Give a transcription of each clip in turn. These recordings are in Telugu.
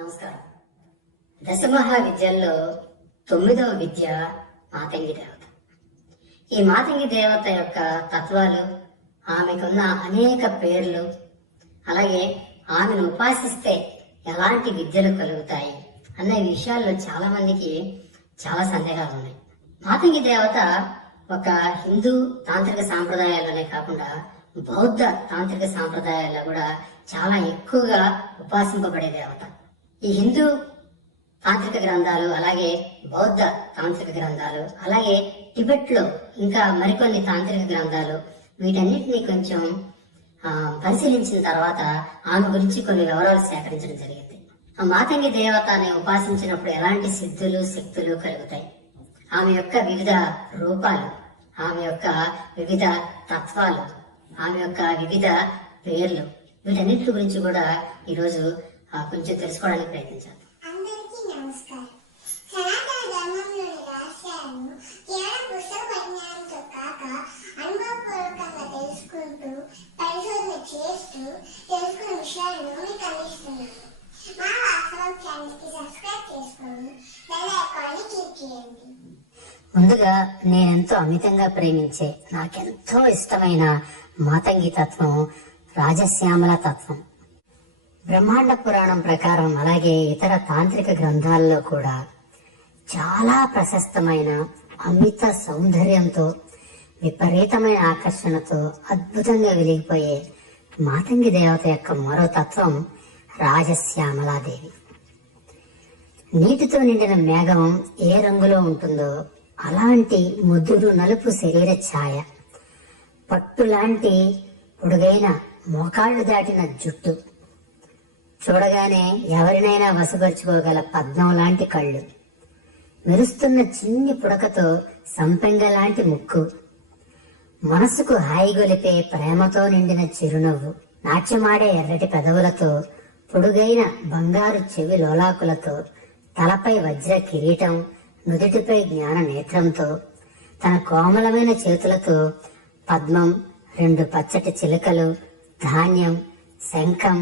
నమస్కారం. దశమహా విద్యల్లో తొమ్మిదవ విద్య మాతంగి దేవత. ఈ మాతంగి దేవత యొక్క తత్వాలు ఆమెకున్న అనేక పేర్లు అలాగే ఆమెను ఉపాసిస్తే ఎలాంటి విద్యలు కలుగుతాయి అనే విషయాల్లో చాలా మందికి చాలా సందేహాలు ఉన్నాయి. మాతంగి దేవత ఒక హిందూ తాంత్రిక సాంప్రదాయాల్లోనే కాకుండా బౌద్ధ తాంత్రిక సాంప్రదాయాల్లో కూడా చాలా ఎక్కువగా ఉపాసింపబడే దేవత. ఈ హిందూ తాంత్రిక గ్రంథాలు అలాగే బౌద్ధ తాంత్రిక గ్రంథాలు అలాగే టిబెట్లో ఇంకా మరికొన్ని తాంత్రిక గ్రంథాలు వీటన్నిటిని కొంచెం పరిశీలించిన తర్వాత ఆమె గురించి కొన్ని వివరాలు సేకరించడం జరిగింది. ఆ మాతంగి దేవతని ఉపాసించినప్పుడు ఎలాంటి సిద్ధులు శక్తులు కలుగుతాయి? ఆమె యొక్క వివిధ రూపాలు ఆమె యొక్క వివిధ తత్వాలు ఆమె యొక్క వివిధ పేర్లు వీటన్నిటి గురించి కూడా ఈరోజు కొంచెం తెలుసుకోవడానికి ప్రయత్నించాను అందరికీ నమస్కారం. సనాతన ధర్మంలోని రహస్యాలను కేవలం పుస్తక పరిజ్ఞానంతో కాక అనుభవపూర్వకంగా తెలుసుకుంటూ పరిశోధన చేస్తూ తెలుసుకున్న విషయాలను మీకు అందిస్తున్నాను. మా వాస్తవం ఛానల్కి సబ్స్క్రైబ్ చేసుకొని బెల్ ఐకాన్ని క్లిక్ చేయండి. ముందుగా నేనెంతో అమితంగా ప్రేమించే నాకెంతో ఇష్టమైన మాతంగి తత్వం రాజశ్యామల తత్వం. బ్రహ్మాండ పురాణం ప్రకారం అలాగే ఇతర తాంత్రిక గ్రంథాల్లో కూడా చాలా ప్రశస్తమైన అమిత సౌందర్యంతో విపరీతమైన ఆకర్షణతో అద్భుతంగా వెలిగిపోయే మాతంగి దేవత యొక్క మరో తత్వం రాజశ్యామలాదేవి. నీటితో నిండిన మేఘం ఏ రంగులో ఉంటుందో అలాంటి ముదురు నలుపు శరీర ఛాయ పట్టులాంటి పొడుగైన మోకాళ్ళు దాటిన జుట్టు. చూడగానే ఎవరినైనా వశపరుచుకోగల పద్మం లాంటి కళ్ళు. మెరుస్తున్న చిన్ని పుడకతో సంపెంగ లాంటి ముక్కు. మనసుకు హాయిగొలిపే ప్రేమతో నిండిన చిరునవ్వు. నాట్యమాడే ఎర్రటి పెదవులతో పొడుగైన బంగారు చెవి లోలాకులతో తలపై వజ్ర కిరీటం నుదుటిపై జ్ఞాన నేత్రంతో తన కోమలమైన చేతులతో పద్మం రెండు పచ్చటి చిలుకలు ధాన్యం శంఖం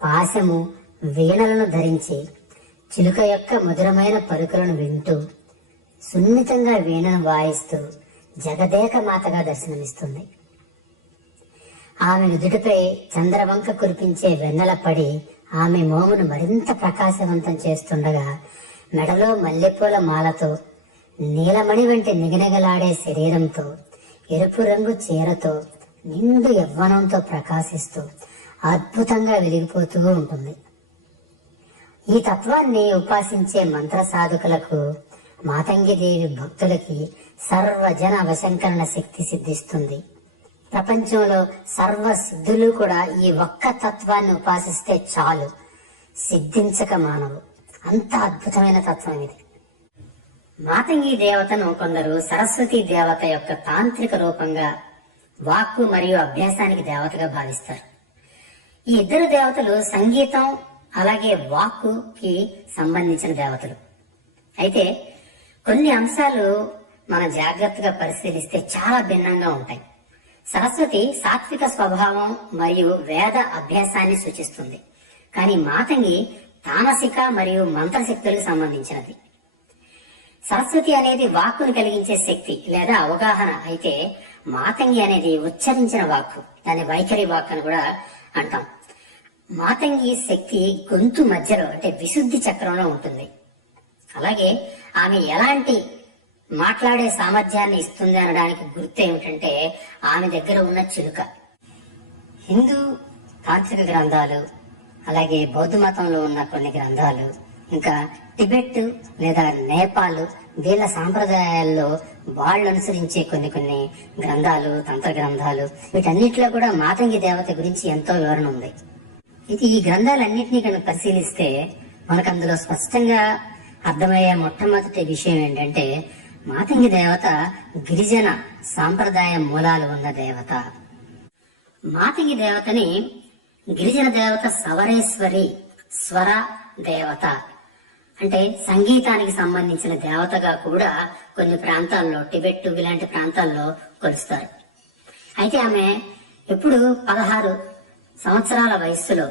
పాశము వీణలను ధరించి చిలుక యొక్క మధురమైన పలుకులను వింటూ సున్నితంగా వీణను వాయిస్తూ జగదేక మాతగా దర్శనమిస్తుంది. ఆమె నుదుటిపై చంద్రవంక కురిపించే వెన్నెల పడి ఆమె మోమును మరింత ప్రకాశవంతం చేస్తుండగా మెడలో మల్లెపూల మాలతో నీలమణి వంటి నిగనిగలాడే శరీరంతో ఎరుపు రంగు చీరతో నిండు యవ్వనంతో ప్రకాశిస్తూ అద్భుతంగా వెలిగిపోతూ ఉంటుంది. ఈ తత్వాన్ని ఉపాసించే మంత్ర సాధకులకు మాతంగిదేవి భక్తులకి సర్వజన అవశంకరణ శక్తి సిద్ధిస్తుంది. ప్రపంచంలో సర్వ సిద్ధులు కూడా ఈ ఒక్క తత్వాన్ని ఉపాసిస్తే చాలు. సిద్ధించక మానవు. అంత అద్భుతమైన తత్వం ఇది. మాతంగి దేవతను కొందరు సరస్వతి దేవత యొక్క తాంత్రిక రూపంగా వాక్కు మరియు అభ్యాసానికి దేవతగా భావిస్తారు. ఈ ఇద్దరు దేవతలు సంగీతం అలాగే వాక్కుకి సంబంధించిన దేవతలు. అయితే కొన్ని అంశాలు మనం జాగ్రత్తగా పరిశీలిస్తే చాలా భిన్నంగా ఉంటాయి. సరస్వతి సాత్విక స్వభావం మరియు వేద అభ్యాసాన్ని సూచిస్తుంది. కానీ మాతంగి తామసిక మరియు మంత్రశక్తులకు సంబంధించినది. సరస్వతి అనేది వాక్కును కలిగించే శక్తి లేదా అవగాహన. అయితే మాతంగి అనేది ఉచ్చరించిన వాక్కు దాని వైఖరి వాక్ అని కూడా అంటాం. మాతంగి శక్తి గొంతు మధ్యలో అంటే విశుద్ధి చక్రంలో ఉంటుంది. అలాగే ఆమె ఎలాంటి మాట్లాడే సామర్థ్యాన్ని ఇస్తుంది అనడానికి గుర్తు ఏమిటంటే ఆమె దగ్గర ఉన్న చిలుక. హిందూ తాంత్రిక గ్రంథాలు అలాగే బౌద్ధ మతంలో ఉన్న కొన్ని గ్రంథాలు ఇంకా టిబెట్ లేదా నేపాల్ వీళ్ళ సాంప్రదాయాల్లో వాళ్ళు అనుసరించే కొన్ని కొన్ని గ్రంథాలు తంత్ర గ్రంథాలు వీటన్నిటిలో కూడా మాతంగి దేవత గురించి ఎంతో వివరణ ఉంది. ఇది ఈ గ్రంథాలన్నింటినీ కనుక పరిశీలిస్తే మనకు అందులో స్పష్టంగా అర్థమయ్యే మొట్టమొదటి విషయం ఏంటంటే మాతంగి దేవత గిరిజన సాంప్రదాయ మూలాలు ఉన్న దేవత. మాతంగి దేవతని గిరిజన దేవత సవరేశ్వరి స్వర దేవత అంటే సంగీతానికి సంబంధించిన దేవతగా కూడా కొన్ని ప్రాంతాల్లో టిబెట్ ఇలాంటి ప్రాంతాల్లో కొలుస్తారు. అయితే ఆమె ఎప్పుడు పదహారు సంవత్సరాల వయస్సులో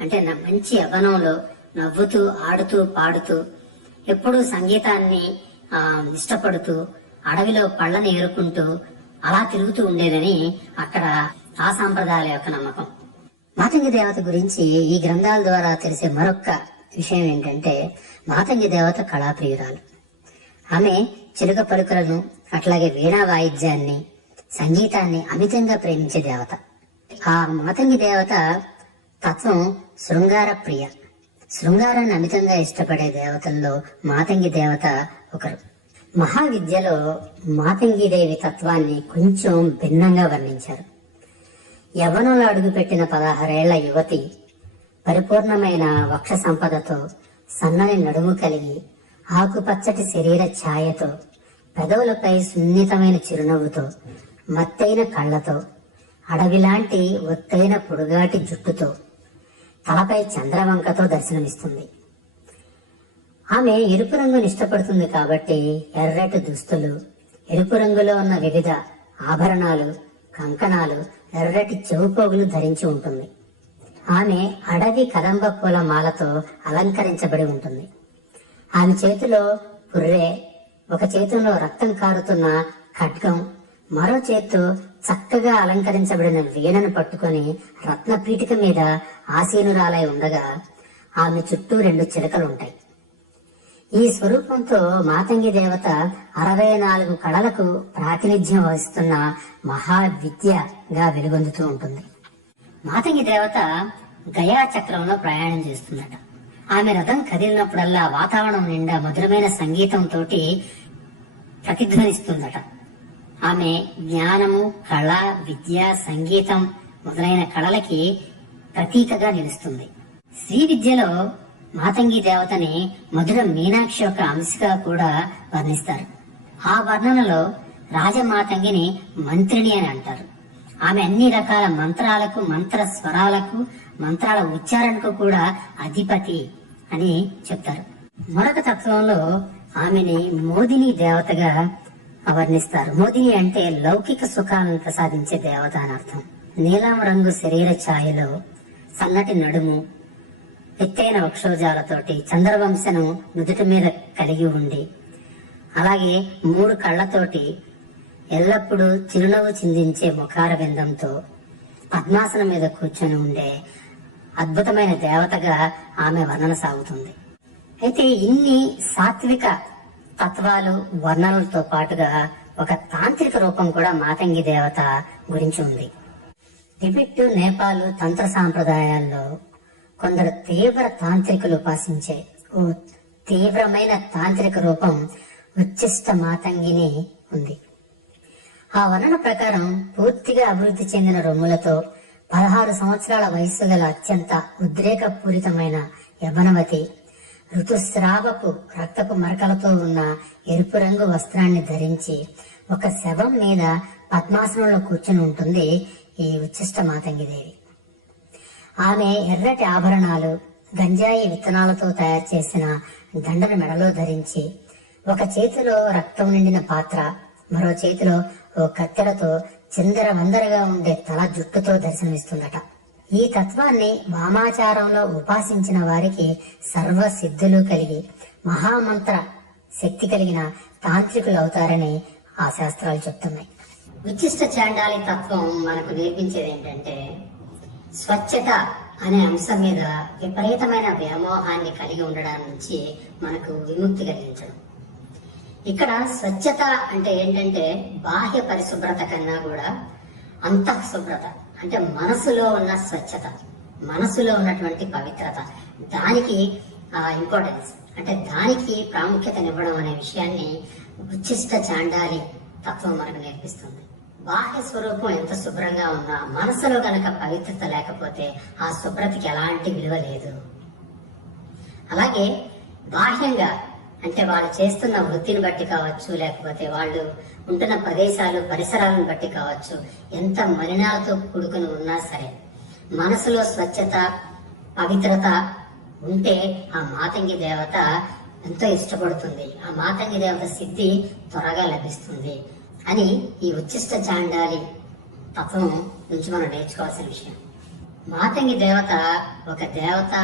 అంటే నా మంచి యవ్వనంలో నవ్వుతూ ఆడుతూ పాడుతూ ఎప్పుడూ సంగీతాన్ని ఇష్టపడుతూ అడవిలో పళ్ళని ఏరుకుంటూ అలా తిరుగుతూ ఉండేదని అక్కడ ఆ సాంప్రదాయాల యొక్క నమ్మకం. మాతంగి దేవత గురించి ఈ గ్రంథాల ద్వారా తెలిసే మరొక్క విషయం ఏంటంటే మాతంగి దేవత కళాప్రియురాలు. ఆమె చిలుక పలుకులను అట్లాగే వీణా వాయిద్యాన్ని సంగీతాన్ని అమితంగా ప్రేమించే దేవత. ఆ మాతంగి దేవత తత్వం శృంగార ప్రియ. శృంగారాన్ని అమితంగా ఇష్టపడే దేవతల్లో మాతంగి దేవత ఒకరు. మహావిద్యలో మాతంగి దేవి తత్వాన్ని కొంచెం భిన్నంగా వర్ణించారు. యవ్వనంలో అడుగుపెట్టిన పదహారేళ్ళ యువతి పరిపూర్ణమైన వక్ష సంపదతో సన్నని నడుము కలిగి ఆకుపచ్చటి శరీర ఛాయతో పెదవులపై సున్నితమైన చిరునవ్వుతో మత్తైన కళ్ళతో అడవిలాంటి ఒత్తైన పొడుగాటి జుట్టుతో తలపై చంద్రవంకతో దర్శనమిస్తుంది. ఆమె ఎరుపు రంగును ఇష్టపడుతుంది కాబట్టి ఎర్రటి దుస్తులు ఎరుపు రంగులో ఉన్న వివిధ ఆభరణాలు కంకణాలు ఎర్రటి చెవుపోగులు ధరించి ఉంటుంది. ఆమె అడవి కదంబ పూల మాలతో అలంకరించబడి ఉంటుంది. ఆమె చేతిలో పుర్రే ఒక చేతిలో రక్తం కారుతున్న ఖడ్గం మరో చేత్తో చక్కగా అలంకరించబడిన వీణను పట్టుకొని రత్నపీఠిక మీద ఆసీనురాలై ఉండగా ఆమె చుట్టూ రెండు చిలకలుంటాయి. ఈ స్వరూపంతో మాతంగి దేవత అరవై నాలుగు కళలకు ప్రాతినిధ్యం వహిస్తున్న మహావిద్యగా వెలుగొందుతూ ఉంటుంది. మాతంగి దేవత గయా చక్రంలో ప్రయాణం చేస్తుందట. ఆమె రథం కదిలినప్పుడల్లా వాతావరణం నిండా మధురమైన సంగీతంతో ప్రతిధ్వనిస్తుందట. ఆమె జ్ఞానము కళ విద్య సంగీతం మొదలైన కళలకి ప్రతీకగా నిలుస్తుంది. శ్రీ విద్యలో మాతంగి దేవతని మధుర మీనాక్షి యొక్క అంశగా కూడా వర్ణిస్తారు. ఆ వర్ణనలో రాజమాతంగిని మంత్రిని అని అంటారు. ఆమె అన్ని రకాల మంత్రాలకు మంత్ర స్వరాలకు మంత్రాల ఉచ్చారణకు కూడా అధిపతి అని చెప్తారు. మరొక తత్వంలో ఆమెని మోదిని దేవతగా వర్ణిస్తారు మోదిని అంటే లౌకిక సుఖాలను ప్రసాదించే దేవత అని అర్థం. నీలం రంగు శరీర ఛాయలో సన్నటి నడుము ఎత్తైన వక్షోజాలతోటి చంద్రవంశను నుదుటి మీద కలిగి ఉండి అలాగే మూడు కళ్ళతోటి ఎల్లప్పుడూ చిరునవ్వు చిందించే ముఖార బిందంతో పద్మాసనం మీద కూర్చొని ఉండే అద్భుతమైన దేవతగా ఆమె వర్ణన సాగుతుంది. అయితే ఇన్ని సాత్విక తత్వాలు వర్ణనలతో పాటుగా ఒక తాంత్రిక రూపం కూడా మాతంగి దేవత గురించి ఉంది. టిబెట్ నేపాల్ తంత్ర సాంప్రదాయాల్లో కొందరు తీవ్ర తాంత్రికులు ఉపాసించే ఓ తీవ్రమైన తాంత్రిక రూపం ఉచ్చిష్ట మాతంగిని ఉంది. ఆ వర్ణన ప్రకారం పూర్తిగా అభివృద్ధి చెందిన రొమ్ములతో పదహారు సంవత్సరాల వయస్సు గల అత్యంత ఉద్రేకపూరితమైన యవనవతి ఋతుస్రావపు రక్తపు మరకలతో ఉన్న ఎరుపు రంగు వస్త్రాన్ని ధరించి ఒక శవం మీద పద్మాసనంలో కూర్చుని ఉంటుంది ఈ ఉచ్చిష్ట మాతంగిదేవి. ఆమె ఎర్రటి ఆభరణాలు గంజాయి విత్తనాలతో తయారు చేసిన దండను మెడలో ధరించి ఒక చేతిలో రక్తం నిండిన పాత్ర మరో చేతిలో ఓ కత్తెరతో చిందర వందరగా ఉండే తల జుట్టుతో దర్శనమిస్తుందట. ఈ తత్వాన్ని వామాచారంలో ఉపాసించిన వారికి సర్వ సిద్ధులు కలిగి మహామంత్ర శక్తి కలిగిన తాంత్రికులు అవుతారని ఆ శాస్త్రాలు చెప్తున్నాయి. విశిష్ట చాండాలి తత్వం మనకు నేర్పించేది ఏంటంటే స్వచ్ఛత అనే అంశం మీద విపరీతమైన వ్యామోహాన్ని కలిగి ఉండడం నుంచి మనకు విముక్తి కలిగించడం. ఇక్కడ స్వచ్ఛత అంటే ఏంటంటే బాహ్య పరిశుభ్రత కన్నా కూడా అంతః శుభ్రత అంటే మనసులో ఉన్న స్వచ్ఛత మనసులో ఉన్నటువంటి పవిత్రత దానికి ఇంపార్టెన్స్ అంటే దానికి ప్రాముఖ్యతనివ్వడం అనే విషయాన్ని ఉచ్చిష్ట చాండాలి తత్వం మనకు నేర్పిస్తుంది. బాహ్య స్వరూపం ఎంత శుభ్రంగా ఉన్నా మనసులో కనుక పవిత్రత లేకపోతే ఆ శుభ్రతకి ఎలాంటి విలువ లేదు. అలాగే బాహ్యంగా అంటే వాళ్ళు చేస్తున్న వృత్తిని బట్టి కావచ్చు లేకపోతే వాళ్ళు ఉంటున్న ప్రదేశాలు పరిసరాలను బట్టి కావచ్చు. ఎంత మలినాలతో కూడుకుని ఉన్నా సరే మనసులో స్వచ్ఛత పవిత్రత ఉంటే ఆ మాతంగి దేవత ఎంతో ఇష్టపడుతుంది. ఆ మాతంగి దేవత సిద్ధి త్వరగా లభిస్తుంది అని ఈ ఉచ్చిష్ట చాండాలి తత్వం నుంచి మనం నేర్చుకోవాల్సిన విషయం. మాతంగి దేవత ఒక దేవత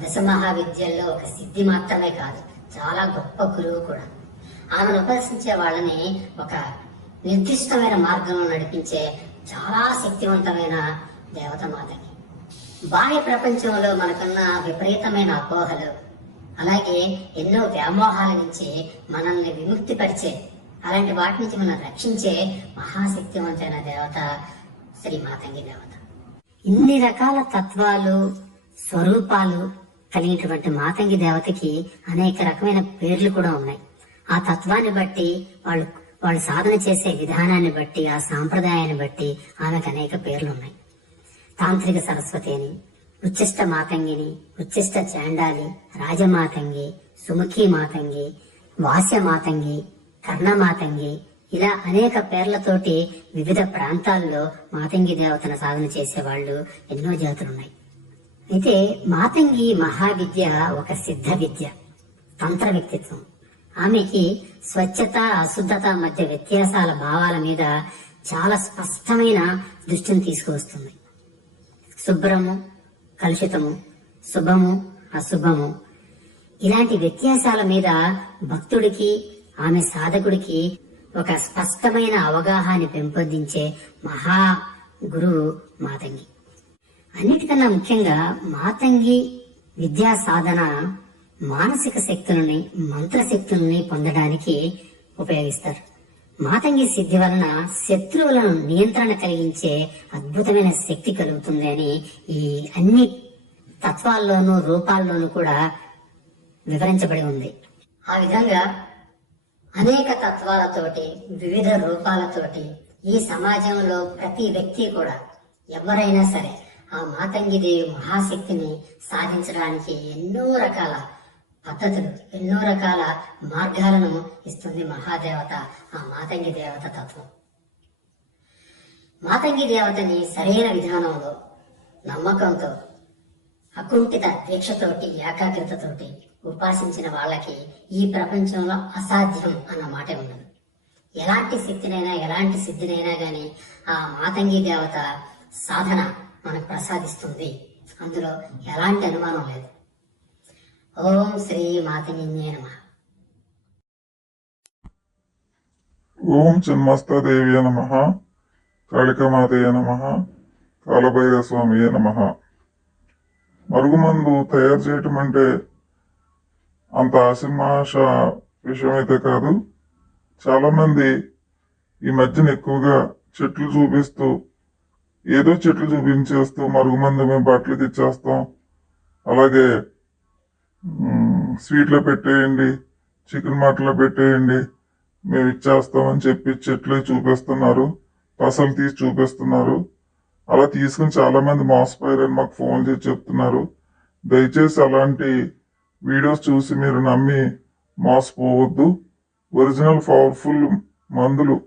దశ మహావిద్యల్లో ఒక సిద్ధి మాత్రమే కాదు చాలా గొప్ప గురువు కూడా. ఆమెను ఉపదేశించే వాళ్ళని ఒక నిర్దిష్టమైన మార్గంలో నడిపించే చాలా శక్తివంతమైన దేవత మాతకి. బాహ్య ప్రపంచంలో మనకున్న విపరీతమైన అపోహలు అలాగే ఎన్నో వ్యామోహాల నుంచి మనల్ని విముక్తి పరిచే అలాంటి వాటి నుంచి మనం రక్షించే మహాశక్తివంతమైన దేవత శ్రీ మాతంగి దేవత. ఇన్ని రకాల తత్వాలు స్వరూపాలు కలిగినటువంటి మాతంగి దేవతకి అనేక రకమైన పేర్లు కూడా ఉన్నాయి. ఆ తత్వాన్ని బట్టి వాళ్ళు వాళ్ళు సాధన చేసే విధానాన్ని బట్టి ఆ సాంప్రదాయాన్ని బట్టి ఆమెకు అనేక పేర్లు ఉన్నాయి తాంత్రిక సరస్వతి అని ఉచ్చిష్ట మాతంగిని ఉచ్చిష్ట చాండాలి రాజమాతంగి సుముఖి మాతంగి వాస్య మాతంగి కర్ణమాతంగి ఇలా అనేక పేర్లతోటి వివిధ ప్రాంతాల్లో మాతంగి దేవతను సాధన చేసే వాళ్ళు ఎన్నో జాతులున్నాయి. అయితే మాతంగి మహావిద్య ఒక సిద్ధ విద్య తంత్ర వ్యక్తిత్వం. ఆమెకి స్వచ్ఛత అశుద్ధత మధ్య వ్యత్యాసాల భావాల మీద చాలా స్పష్టమైన దృష్టిని తీసుకువస్తుంది. శుభ్రము కలుషితము శుభము అశుభము. ఇలాంటి వ్యత్యాసాల మీద భక్తుడికి ఆమె సాధకుడికి ఒక స్పష్టమైన అవగాహాన్ని పెంపొందించే మహా గురువు మాతంగి. అన్నిటికన్నా ముఖ్యంగా మాతంగి విద్యా సాధన మానసిక శక్తులని మంత్రశక్తుల్ని పొందడానికి ఉపయోగిస్తారు. మాతంగి సిద్ధి వలన శత్రువులను నియంత్రణ కలిగించే అద్భుతమైన శక్తి కలుగుతుంది అని ఈ అన్ని తత్వాల్లోనూ రూపాల్లోనూ కూడా వివరించబడి ఉంది. ఆ విధంగా అనేక తత్వాలతోటి వివిధ రూపాలతోటి ఈ సమాజంలో ప్రతి వ్యక్తి కూడా ఎవరైనా సరే ఆ మాతంగిదేవి మహాశక్తిని సాధించడానికి ఎన్నో రకాల పద్ధతులు ఎన్నో రకాల మార్గాలను ఇస్తుంది మహాదేవత ఆ మాతంగి దేవత తత్వం. మాతంగి దేవతని సరైన విధానంలో నమ్మకంతో అకుంఠిత దీక్షతోటి ఏకాగ్రతతోటి ఉపాసించిన వాళ్ళకి ఈ ప్రపంచంలో అసాధ్యం అన్న మాట ఉండదు ఎలాంటి శక్తినైనా ఎలాంటి సిద్ధినైనా గాని ఆ మాతంగి దేవత సాధన మనకు ప్రసాదిస్తుంది. అందులో ఎలాంటి అనుమానం లేదు. ఓం శ్రీ మాతంగిన్యే నమ. ఓం చిన్మస్తాదేవ్య నమ కాళికామాతయ నమ కాలభైర స్వామియే నమ. మరుగుమందు తయారు చేయటం అంటే అంత ఆశమాష విషయం అయితే కాదు. చాలామంది ఈ మధ్యన ఎక్కువగా చెట్లు చూపిస్తూ ఏదో చెట్లు చూపించేస్తూ మరుగుమందు మేము బట్టలకి ఇచ్చేస్తాం అలాగే స్వీట్లో పెట్టేయండి చికెన్ మటన్లో పెట్టేయండి. మేము ఇచ్చేస్తామని చెప్పి చెట్లు చూపిస్తున్నారు పసలు తీసి చూపిస్తున్నారు. అలా తీసుకుని చాలా మంది మోసపోయారని మాకు ఫోన్ చేసి చెప్తున్నారు. దయచేసి అలాంటి వీడియోస్ చూసి మీరు నమ్మి మోసపోవద్దు. ఒరిజినల్ పవర్ఫుల్ మందులు.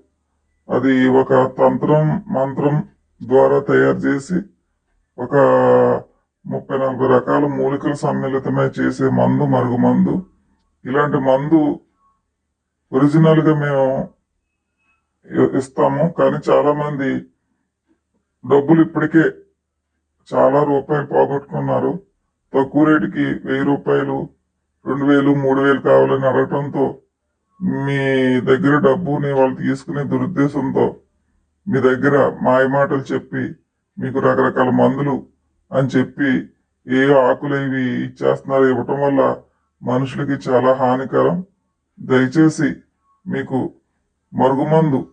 అది ఒక తంత్రం మంత్రం ద్వారా తయారు చేసి ఒక ముప్పై నాలుగు రకాల మూలికలు సమ్మిళితమై చేసే మందు మరుగు మందు. ఇలాంటి మందు ఒరిజినల్గా మేము ఇస్తాము. కానీ చాలామంది డబ్బులు ఇప్పటికే చాలా రూపాయలు పోగొట్టుకున్నారు. తక్కువ రేటుకి వెయ్యి రూపాయలు రెండు వేలు మూడు వేలు కావాలని అడగటంతో మీ దగ్గర డబ్బుని వాళ్ళు తీసుకునే దురుద్దేశంతో మీ దగ్గర మాయమాటలు చెప్పి మీకు రకరకాల మందులు అని చెప్పి ఏ ఆకులు ఇవి ఇచ్చేస్తున్నారు ఇవ్వటం వల్ల మనుషులకి చాలా హానికరం. దయచేసి మీకు మరుగుమందు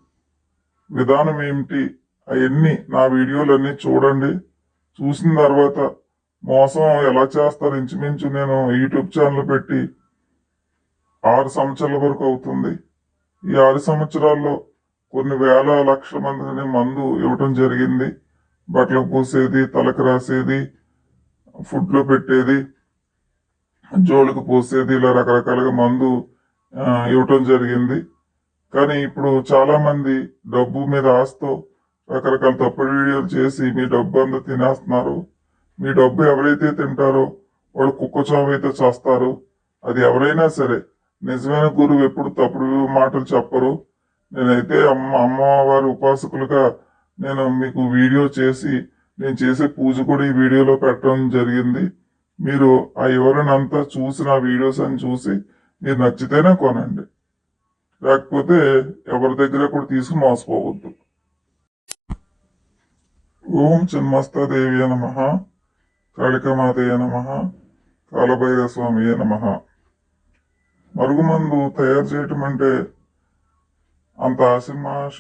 విధానం ఏమిటి? అవన్నీ నా వీడియోలన్నీ చూడండి. చూసిన తర్వాత మోసం ఎలా చేస్తారు? ఇంచుమించు నేను యూట్యూబ్ ఛానల్ పెట్టి ఆరు సంవత్సరాల వరకు అవుతుంది. ఈ ఆరు సంవత్సరాల్లో కొన్ని వేల లక్షల మందిని మందు ఇవ్వటం జరిగింది. బట్టలు పూసేది తలకు రాసేది ఫుడ్లో పెట్టేది జోళ్ళకు పోసేది ఇలా రకరకాలుగా మందు ఇవ్వటం జరిగింది. కానీ ఇప్పుడు చాలా మంది డబ్బు మీద ఆస్తో రకరకాల తప్పుడు వీడియోలు చేసి మీ డబ్బు అంతా తినేస్తున్నారు. మీ డబ్బు ఎవరైతే తింటారో వాళ్ళు కుక్క అయితే చేస్తారు. అది ఎవరైనా సరే నిజమైన గురువు ఎప్పుడు తప్పుడు మాటలు చెప్పరు. నేనైతే అమ్మ అమ్మవారి ఉపాసకులుగా నేను మీకు వీడియో చేసి నేను చేసే పూజ కూడా ఈ వీడియోలో పెట్టడం జరిగింది. మీరు ఆ వివరణ అంతా చూసిన వీడియోస్ అని చూసి మీరు నచ్చితేనే కొనండి. లేకపోతే ఎవరి దగ్గర కూడా తీసుకుని మోసపోవద్దు. ఓం చిన్మస్తాదేవి నమ కాళికమాతయ నమ కాలభైర స్వామి నమ మరుగుమందు తయారు చేయటం అంటే అంత ఆశమాష